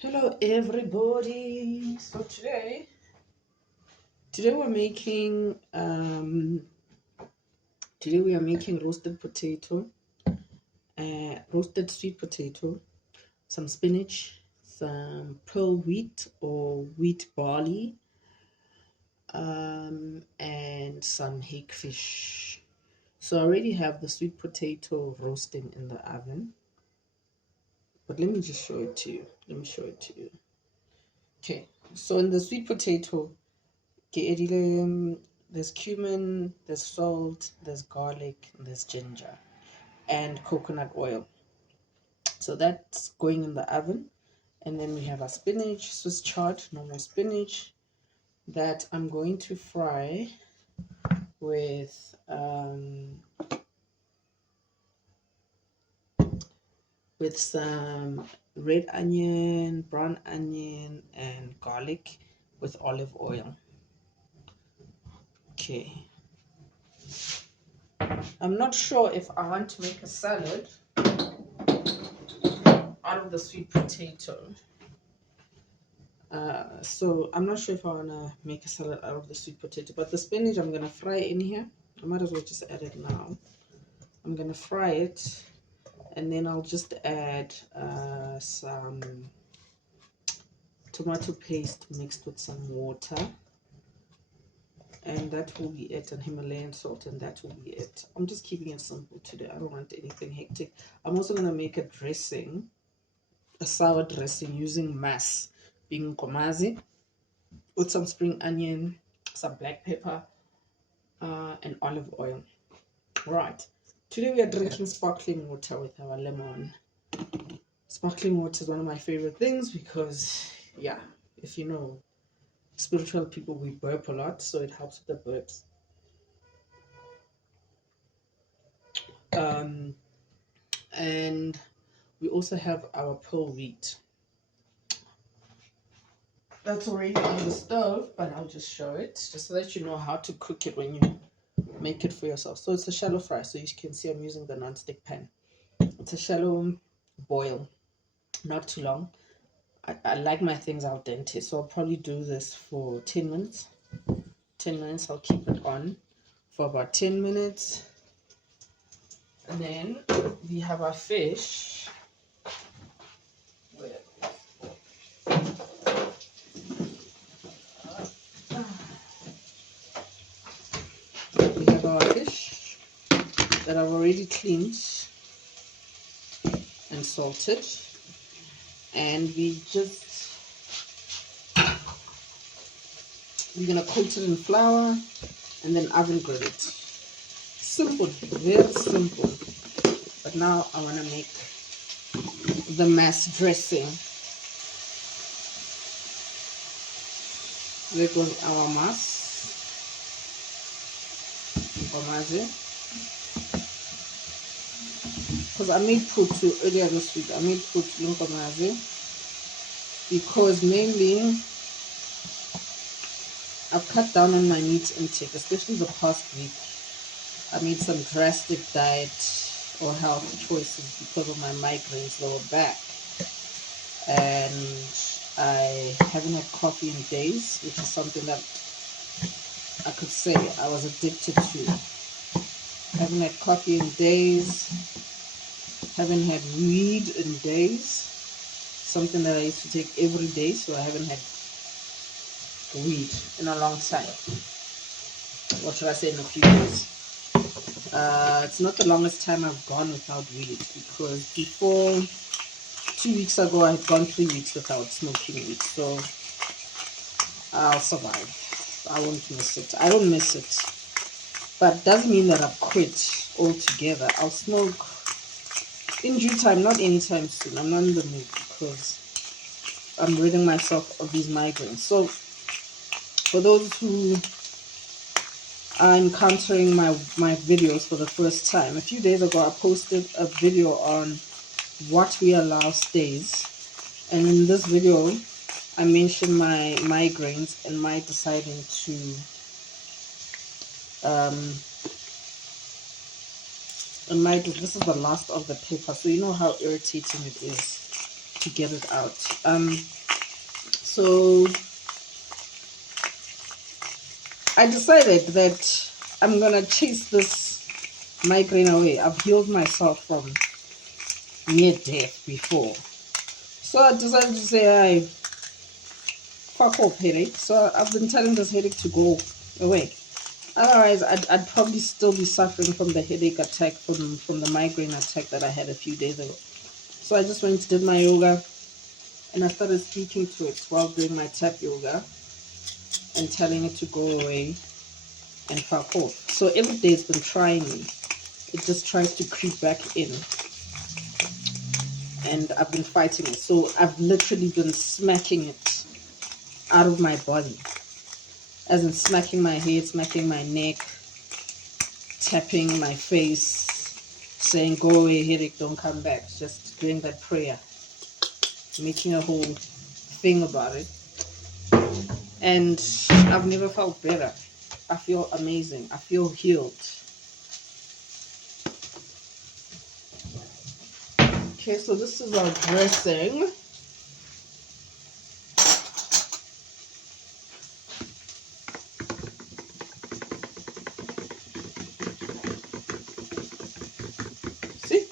Hello everybody. So today we're making roasted potato, roasted sweet potato, some spinach, some pearl wheat or wheat barley, and some hake fish. So I already have the sweet potato roasting in the oven, but let me just show it to you. Okay, so in the sweet potato, there's cumin, there's salt, there's garlic, there's ginger, and coconut oil. So that's going in the oven. And then we have our spinach, Swiss chard, normal spinach, that I'm going to fry with some red onion, brown onion, and garlic with olive oil. Okay. I'm not sure if I want to make a salad out of the sweet potato. So I'm not sure if I want to make a salad out of the sweet potato, but the spinach I'm going to fry in here. I might as well just add it now. I'm going to fry it, and then I'll just add some tomato paste mixed with some water. And that will be it, and Himalayan salt, and that will be it. I'm just keeping it simple today. I don't want anything hectic. I'm also going to make a dressing, a sour dressing using mass, being komazi, with some spring onion, some black pepper, and olive oil. Right. Today we are drinking sparkling water with our lemon. Sparkling water is one of my favorite things because, yeah, if you know, spiritual people, we burp a lot, so it helps with the burps. And we also have our pearl wheat. That's already on the stove, but I'll just show it just so that you know how to cook it when you make it for yourself. So it's a shallow fry, so you can see I'm using the non-stick pan. It's a shallow boil, not too long. I like my things al dente, so I'll probably do this for 10 minutes. 10 minutes, I'll keep it on for about 10 minutes. And then we have our fish. We have our fish that I've already cleaned and salted. And we're gonna coat it in flour and then oven grill it. Simple, very simple. But now I want to make the mass dressing. There goes our mass. Because I made putu earlier this week. I made putu lunkomazi because mainly I've cut down on my meat intake, especially the past week. I made some drastic diet or health choices because of my migraines, lower back, and I haven't had coffee in days, which is something that I could say I was addicted to. Haven't had coffee in days, haven't had weed in days, something that I used to take every day, so I haven't had weed in a long time. What should I say, in a few days? It's not the longest time I've gone without weed, because before 2 weeks ago I had gone 3 weeks without smoking weed, so I'll survive. I won't miss it. I don't miss it, but it doesn't mean that I've quit altogether. I'll smoke in due time, not anytime soon. I'm not in the mood because I'm ridding myself of these migraines. So for those who are encountering my videos for the first time, a few days ago I posted a video on what we allow stays, and in this video I mentioned my migraines and my deciding to this is the last of the pepper, so you know how irritating it is to get it out. So I decided that I'm gonna chase this migraine away. I've healed myself from near death before, so I decided to say, I fuck off headache. So I've been telling this headache to go away. Otherwise, I'd probably still be suffering from the headache attack, from the migraine attack that I had a few days ago. So I just went, did my yoga, and I started speaking to it while doing my tap yoga and telling it to go away and fuck off. So every day it's been trying me. It just tries to creep back in. And I've been fighting it. So I've literally been smacking it out of my body. As in smacking my head, smacking my neck, tapping my face, saying, go away, headache, don't come back. Just doing that prayer. Making a whole thing about it. And I've never felt better. I feel amazing. I feel healed. Okay, so this is our dressing. See?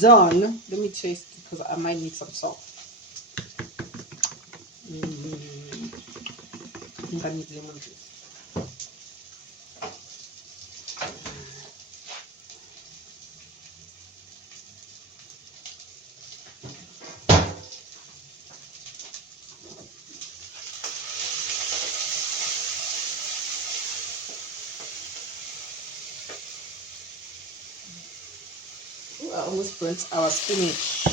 Done. Let me taste it because I might need some salt. I think I need lemon juice. Ooh, I almost burnt our spinach.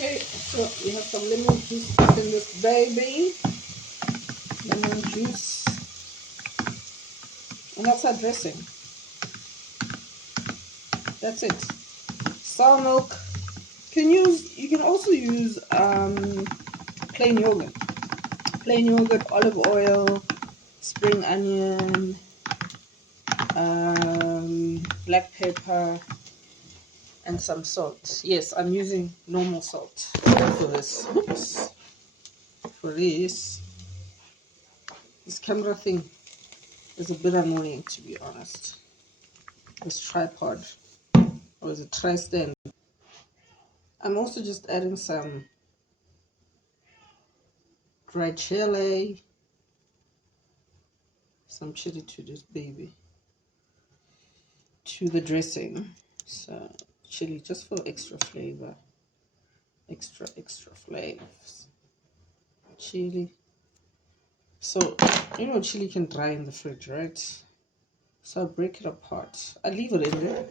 Okay, so we have some lemon juice in this baby. Lemon juice. And that's our dressing. That's it. Sour milk. You can also use plain yogurt. Plain yogurt, olive oil, spring onion, black pepper, and some salt. Yes, I'm using normal salt for this. Oops. For this camera thing is a bit annoying, to be honest. This tripod, or is it tri-stand? I'm also just adding some dried chili, some chili to this baby, to the dressing. So chili just for extra flavor, extra flavors. Chili. So chili can dry in the fridge, right? So I break it apart. I leave it in there.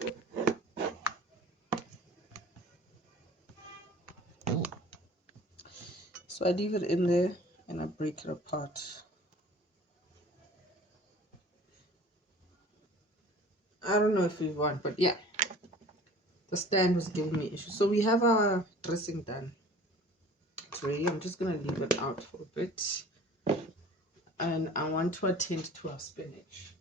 So I leave it in there and I break it apart. I don't know if we want, but yeah. The stand was giving me issues. So we have our dressing done. It's ready. I'm just going to leave it out for a bit. And I want to attend to our spinach.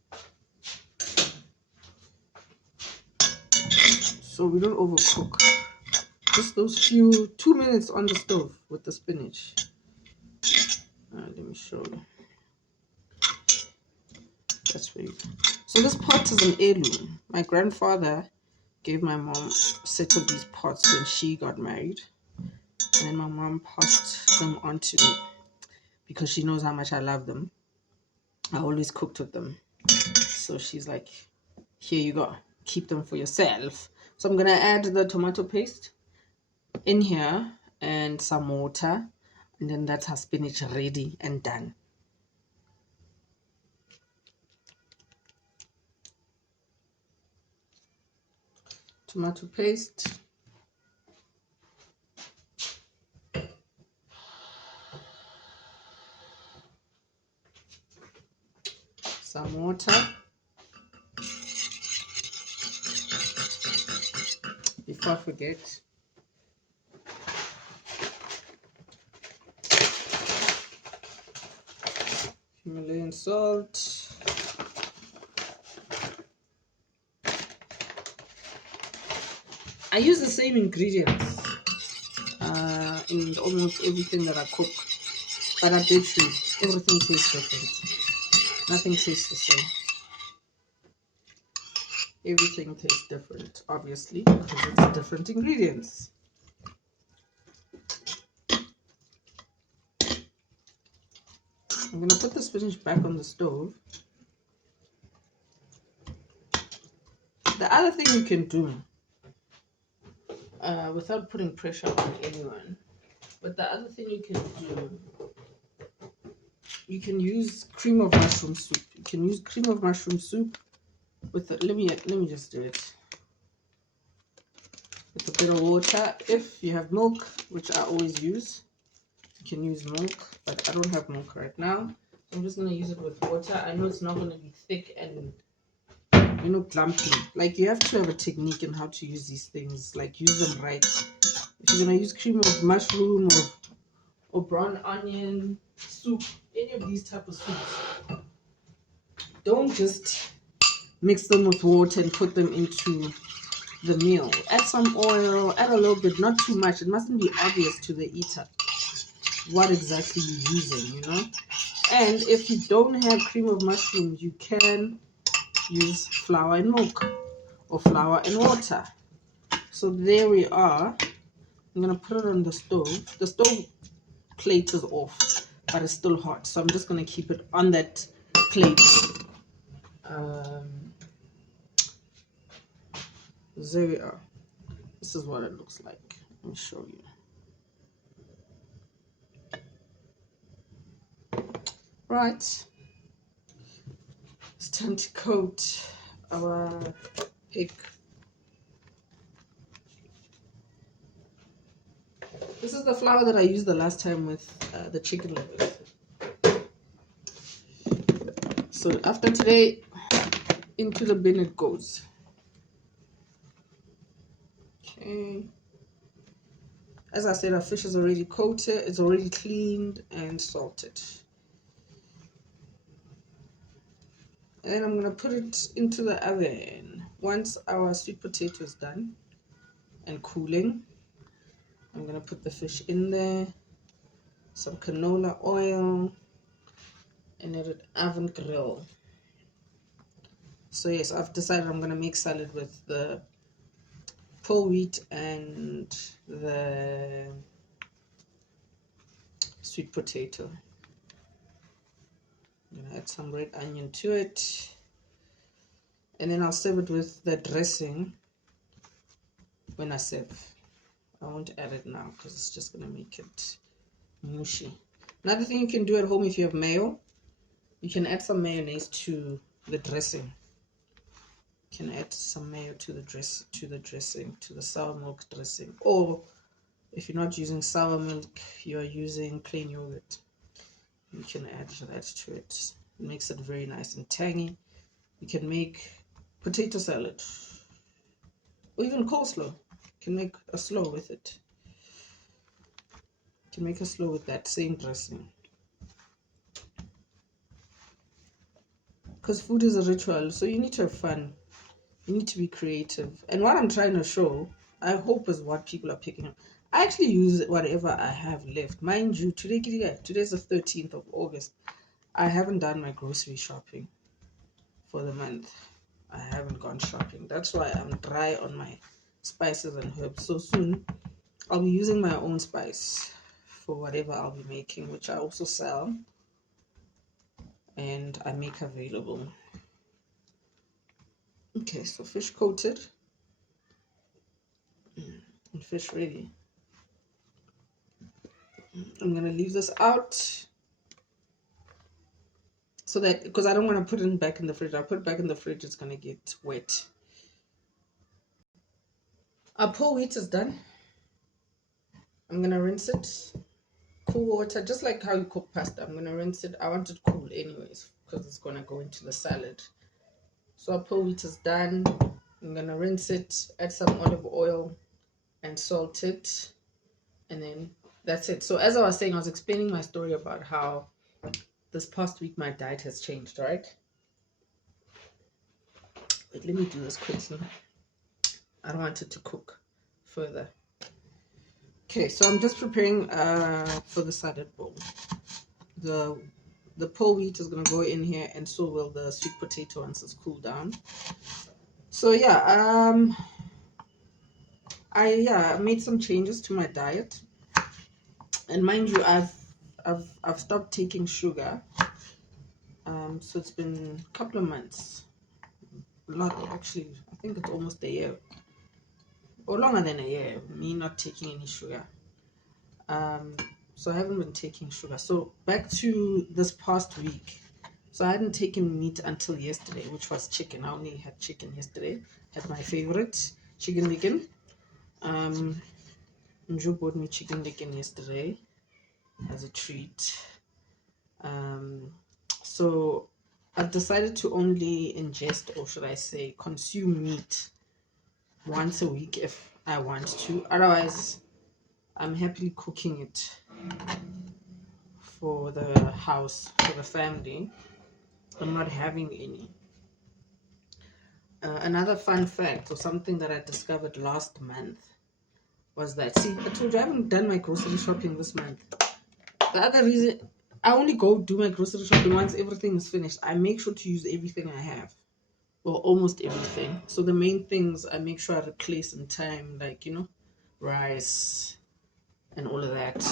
So we don't overcook. Just those 2 minutes on the stove with the spinach. Let me show you. That's where you can. So this pot is an heirloom. My grandfather gave my mom a set of these pots when she got married. And then my mom passed them on to me because she knows how much I love them. I always cooked with them. So she's like, here you go. Keep them for yourself. So I'm going to add the tomato paste in here and some water. And then that's our spinach ready and done. Tomato paste. Some water. Before I forget. Himalayan salt. I use the same ingredients in almost everything that I cook, but I bet you everything tastes different. Nothing tastes the same. Everything tastes different, obviously, because it's different ingredients. I'm going to put the spinach back on the stove. The other thing you can do, without putting pressure on anyone, but the other thing you can do, you can use cream of mushroom soup. You can use cream of mushroom soup with the, let me just do it. With a bit of water. If you have milk, which I always use, you can use milk, but I don't have milk right now. So I'm just going to use it with water. I know it's not going to be thick and, you know, clumpy. Like, you have to have a technique in how to use these things. Like, use them right. If you're going to use cream of mushroom or brown onion soup, any of these type of soups, don't just mix them with water and put them into the meal. Add some oil, add a little bit, not too much. It mustn't be obvious to the eater what exactly you're using, you know. And if you don't have cream of mushrooms, you can use flour and milk or flour and water. So there we are. I'm gonna put it on the stove. The stove plate is off, but it's still hot, so I'm just gonna keep it on that plate. There we are. This is what it looks like. Let me show you. Right, it's time to coat our hake. This is the flour that I used the last time with the chicken livers. So after today, into the bin it goes. Okay. As I said, our fish is already coated, it's already cleaned and salted. And I'm gonna put it into the oven. Once our sweet potato is done and cooling, I'm gonna put the fish in there, some canola oil, and let it oven grill. So yes, I've decided I'm gonna make salad with the whole wheat and the sweet potato. I'm gonna add some red onion to it, and then I'll serve it with the dressing when I serve. I won't add it now because it's just gonna make it mushy. Another thing you can do at home, if you have mayo, you can add some mayonnaise to the dressing. You can add some mayo to the dressing, to the sour milk dressing. Or if you're not using sour milk, you're using plain yogurt, you can add that to it. It makes it very nice and tangy. You can make potato salad or even coleslaw. You can make a slaw with it. You can make a slaw with that same dressing. Because food is a ritual, so you need to have fun. You need to be creative. And what I'm trying to show, I hope, is what people are picking up. I actually use whatever I have left. Mind you, today's the 13th of August. I haven't done my grocery shopping for the month. I haven't gone shopping. That's why I'm dry on my spices and herbs. So soon, I'll be using my own spice for whatever I'll be making, which I also sell and I make available. Okay, so fish coated and fish ready. I'm gonna leave this out so that, because I don't want to put it back in the fridge. I'll put it back in the fridge, it's gonna get wet. Our pull wheat is done. I'm gonna rinse it, cool water, just like how you cook pasta. I'm gonna rinse it. I want it cool anyways because it's gonna go into the salad. So our pull wheat is done. I'm gonna rinse it, add some olive oil and salt it, and then that's it. So as I was saying, I was explaining my story about how this past week my diet has changed, right? Wait, let me do this quickly. I don't want it to cook. further. Okay, so I'm just preparing for the salad bowl. The pearl wheat is gonna go in here, and so will the sweet potato once it's cooled down. So yeah, I made some changes to my diet, and mind you, I've stopped taking sugar. So it's been a couple of months. Not actually, I think it's almost a year, or longer than a year. Me not taking any sugar. So I haven't been taking sugar. So back to this past week. So I hadn't taken meat until yesterday, which was chicken. I only had chicken yesterday. Had my favorite chicken licken. Nju bought me chicken licken yesterday as a treat. So I've decided to only ingest, or should I say, consume meat once a week if I want to. Otherwise, I'm happily cooking it for the house, for the family. I'm not having any. Another fun fact, or something that I discovered last month, was that, see, I told you I haven't done my grocery shopping this month. The other reason, I only go do my grocery shopping once everything is finished. I make sure to use everything I have, or almost everything. So the main things I make sure I replace in time, like, rice and all of that.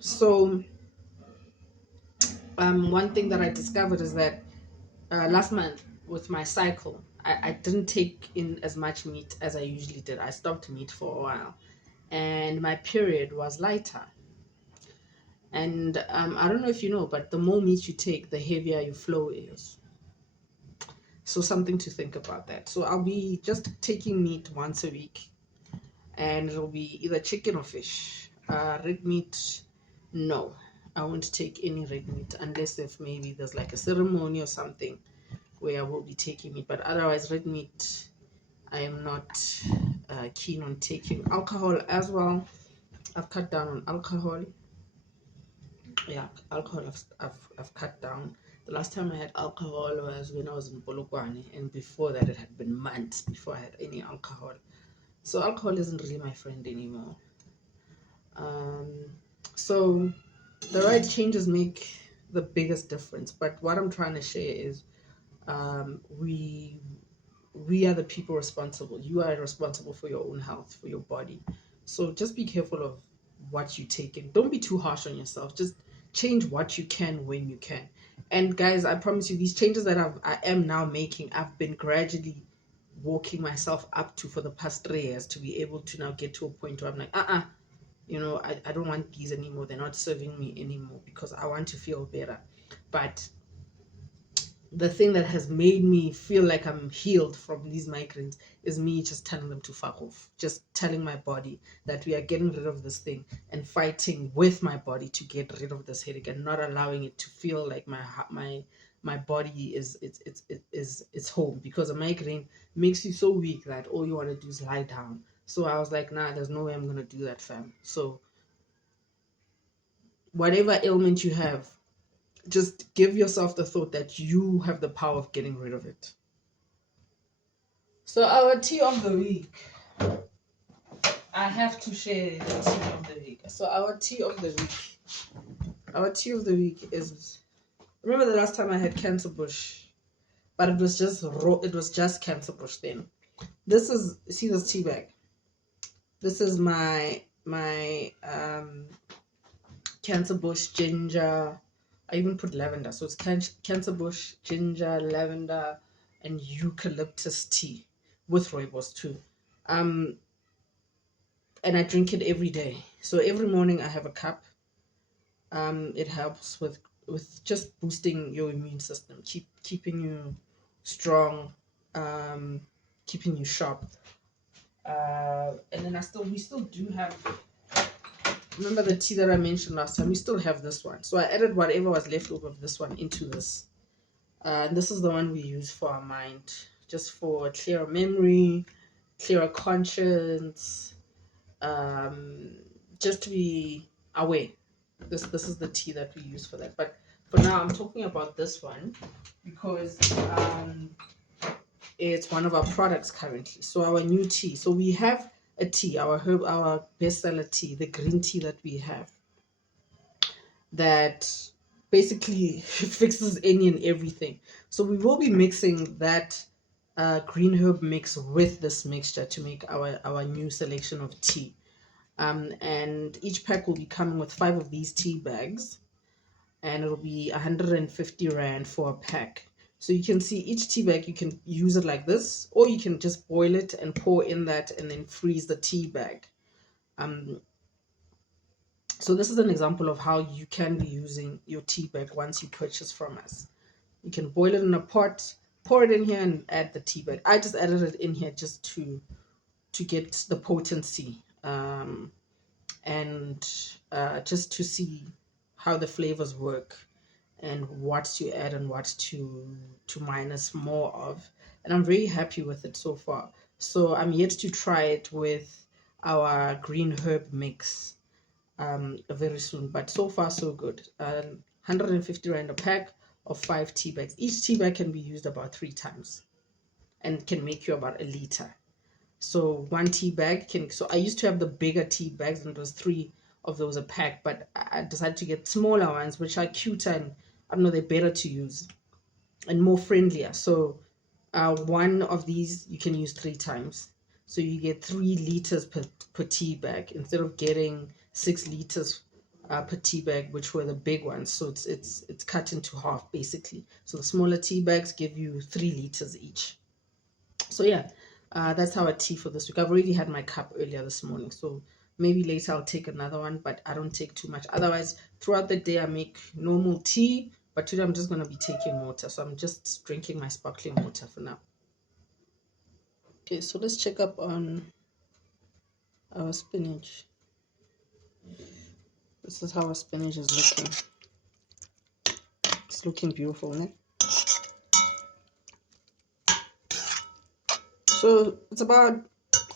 So one thing that I discovered is that last month with my cycle, I didn't take in as much meat as I usually did. I stopped meat for a while, and my period was lighter. And I don't know if you know, but the more meat you take, the heavier your flow is. So something to think about that. So I'll be just taking meat once a week, and it'll be either chicken or fish. Red meat, no. I won't take any red meat unless if maybe there's like a ceremony or something where I will be taking meat. But otherwise, red meat, I am not keen on taking. Alcohol as well. I've cut down on alcohol. Yeah, alcohol I've cut down. The last time I had alcohol was when I was in Polokwane, and before that it had been months before I had any alcohol. So alcohol isn't really my friend anymore. So the right changes make the biggest difference. But what I'm trying to share is we are the people responsible. You are responsible for your own health, for your body. So just be careful of what you take in. Don't be too harsh on yourself. Just change what you can when you can. And guys, I promise you, these changes that I am now making, I've been gradually walking myself up to for the past 3 years to be able to now get to a point where I'm like, I don't want these anymore. They're not serving me anymore because I want to feel better. But the thing that has made me feel like I'm healed from these migraines is me just telling them to fuck off. Just telling my body that we are getting rid of this thing and fighting with my body to get rid of this headache, and not allowing it to feel like my body is it's home, because a migraine makes you so weak that all you want to do is lie down. So I was like, nah, there's no way I'm gonna do that, fam. So whatever ailment you have, just give yourself the thought that you have the power of getting rid of it. So our tea of the week, I have to share the tea of the week. So our tea of the week is, remember the last time I had cancer bush, but it was just raw, it was just cancer bush then. This is, see this tea bag, this is my cancer bush, ginger. I even put lavender. So it's cancer bush, ginger, lavender, and eucalyptus tea with rooibos too. And I drink it every day. So every morning I have a cup. It helps with just boosting your immune system, keeping you strong, keeping you sharp. And then we still do have, remember the tea that I mentioned last time? We still have this one. So I added whatever was left over of this one into this. And this is the one we use for our mind, just for clearer memory, clearer conscience, just to be aware. This is the tea that we use for that. But for now, I'm talking about this one because It's one of our products currently. So our new tea. So we have a tea, our herb, our bestseller tea, the green tea that we have, that basically fixes any and everything. So we will be mixing that green herb mix with this mixture to make our new selection of tea. And each pack will be coming with 5 of these tea bags, and it'll be 150 Rand for a pack. So you can see each tea bag, you can use it like this, or you can just boil it and pour in that and then freeze the tea bag. So this is an example of how you can be using your tea bag once you purchase from us. You can boil it in a pot, pour it in here, and add the tea bag. I just added it in here just to get the potency, and just to see how the flavors work and what to add and what to minus more of. And I'm very happy with it so far. So I'm yet to try it with our green herb mix very soon, but so far so good. 150 Rand a pack of 5 tea bags. Each tea bag can be used about 3 times and can make you about a liter. So one tea bag can, so I used to have the bigger tea bags, and it was 3 of those a pack, but I decided to get smaller ones, which are cuter, and I don't know, they're better to use and more friendlier. So one of these you can use 3 times. So you get 3 liters per tea bag instead of getting 6 liters per tea bag, which were the big ones. So it's cut into half basically. So the smaller tea bags give you 3 liters each. So yeah, that's our tea for this week. I've already had my cup earlier this morning, so maybe later I'll take another one, but I don't take too much. Otherwise, throughout the day I make normal tea, but today I'm just going to be taking water. So I'm just drinking my sparkling water for now. Okay, so let's check up on our spinach. This is how our spinach is looking. It's looking beautiful, né? So it's about,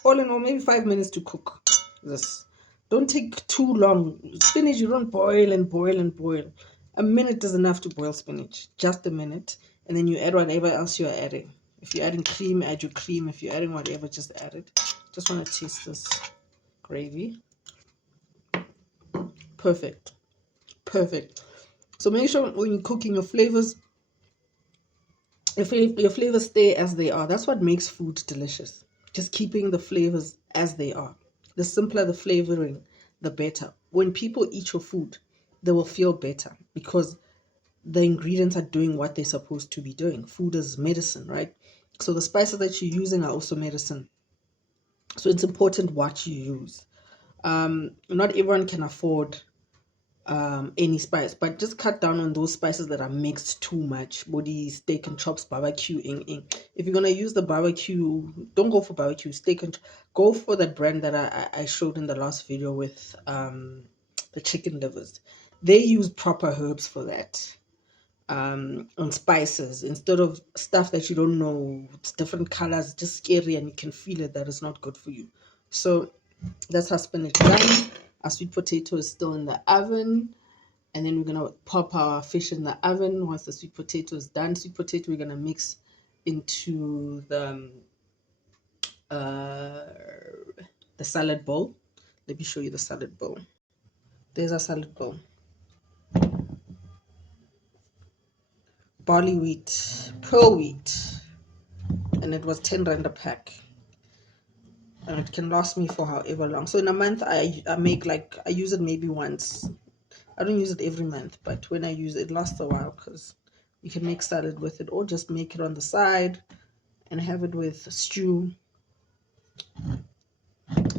all in all, maybe 5 minutes to cook this. Don't take too long. Spinach, you don't boil and boil and boil. A minute is enough to boil spinach. Just a minute. And then you add whatever else you're adding. If you're adding cream, add your cream. If you're adding whatever, just add it. Just want to taste this gravy. Perfect. Perfect. So make sure when you're cooking, your flavors stay as they are. That's what makes food delicious. Just keeping the flavors as they are. The simpler the flavoring, the better. When people eat your food, they will feel better because the ingredients are doing what they're supposed to be doing. Food is medicine, right? So the spices that you're using are also medicine. So it's important what you use. Not everyone can afford any spice, but just cut down on those spices that are mixed too much. Body, steak and chops, barbecue. If you're gonna use the barbecue, don't go for barbecue. Steak and go for that brand that I showed in the last video with the chicken livers. They use proper herbs for that. On spices instead of stuff that you don't know. It's different colors, just scary, and you can feel it that is not good for you. So that's how spinach done. Our sweet potato is still in the oven, and then we're gonna pop our fish in the oven. Once the sweet potato is done, sweet potato we're gonna mix into the salad bowl. Let me show you the salad bowl. There's a salad bowl. Barley wheat, pearl wheat, and it was 10 Rand a pack. And it can last me for however long. So in a month, I make like, I use it maybe once. I don't use it every month, but when I use it, it lasts a while because you can make salad with it or just make it on the side and have it with stew.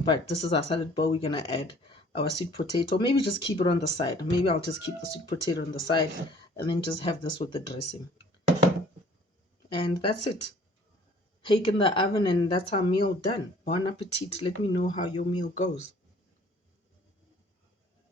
But this is our salad bowl. We're going to add our sweet potato. Maybe just keep it on the side. Maybe I'll just keep the sweet potato on the side and then just have this with the dressing. And that's it. Hake in the oven, and that's our meal done. Bon appetit. Let me know how your meal goes.